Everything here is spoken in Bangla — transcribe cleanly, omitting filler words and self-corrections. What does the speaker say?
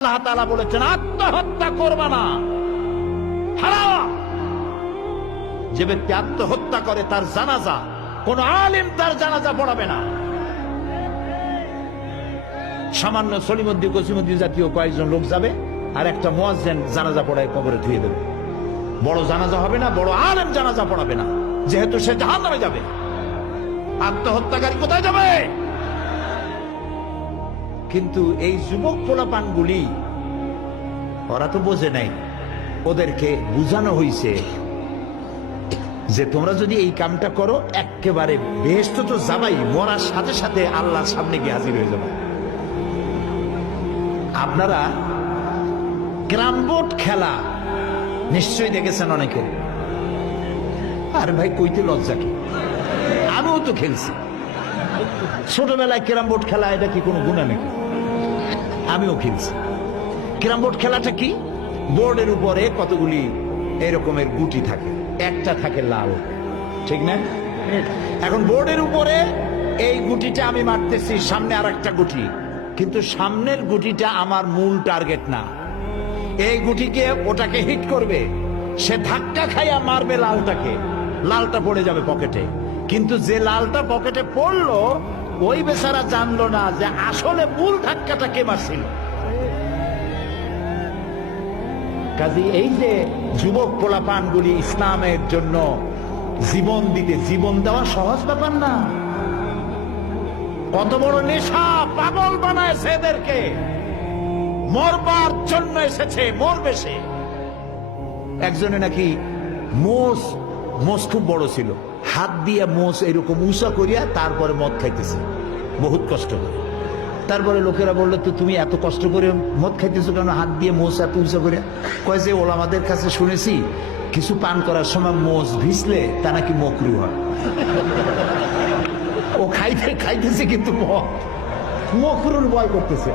আল্লাহ তাআলা বলেছেন আত্মহত্যা করবা না, হারাম। যে ব্যক্তি আত্মহত্যা করে তার জানাজা কোন আলেম তার জানাজা পড়াবে না। সামান্য সলিমুদ্দিন কসিমুদ্দিন জাতীয় কয়েকজন লোক যাবে আর একটা মুয়াজ্জিন জানাজা পড়ায় কবরে ধুয়ে দেবে। বড় জানাজা হবে না, বড় আলেম জানাজা পড়াবে না, যেহেতু সে জাহান্নামে যাবে। আত্মহত্যাকারী কোথায় যাবে? কিন্তু এই যুবক পোলাপানগুলি ওরা তো বোঝে নাই, ওদেরকে বুঝানো হইছে যে তোমরা যদি এই কামটা করো একেবারে বেহেশত তো যাবাই, মরার সাথে সাথে আল্লাহর সামনে গিয়ে হাজির হয়ে যাবে। আপনারা ক্যারাম বোর্ড খেলা নিশ্চয়ই দেখেছেন অনেকে। আর ভাই কইতে লজ্জা কি, আমিও তো খেলছি ছোটবেলায় ক্যারাম বোর্ড খেলা। এটা কি কোনো গুনাহ নাকি? আমিও খেলছি। ক্যারাম বোর্ড খেলাটা কি? বোর্ডের উপরে কতগুলি এরকমের গুটি থাকে, একটা থাকে লাল, ঠিক না? এখন বোর্ডের উপরে এই গুটিটা আমি মারতেছি, সামনে আর একটা গুটি, কিন্তু সামনের গুটিটা আমার মূল টার্গেট না। এই গুটিকে ওটাকে হিট করবে, সে ধাক্কা খাইয়া মারবে লালটাকে, লালটা পড়ে যাবে পকেটে। কিন্তু যে লালটা পকেটে পড়লো ওই বেচারা জানলো না যে আসলে মূল ধাক্কাটা কে মারছিল। কাজে এই যে যুবক পোলাপানগুলি ইসলামের জন্য জীবন দিতে, জীবন দেওয়া সহজ ব্যাপার না। কত বড় নেশা, পাগল বানায় এদেরকে, মরবার জন্য এসেছে, মরবে সে। একজনে নাকি মোষ খুব বড় ছিল, হাত দিয়ে মোষ এরকম উঁচা করিয়া তারপরে মদ খাইতেছে বহুত কষ্ট করে। তারপরে লোকেরা বললো তো তুমি এত কষ্ট করে মদ খাইতেছো কেন, হাত দিয়ে মোষ এত উঁচা করে? কয় যে ওলামাদের কাছে শুনেছি কিছু পান করার সময় মোষ ভিজলে তা নাকি মকরু হয়। ও খাইতেছে কিন্তু মকরুর ভয় করতেছে।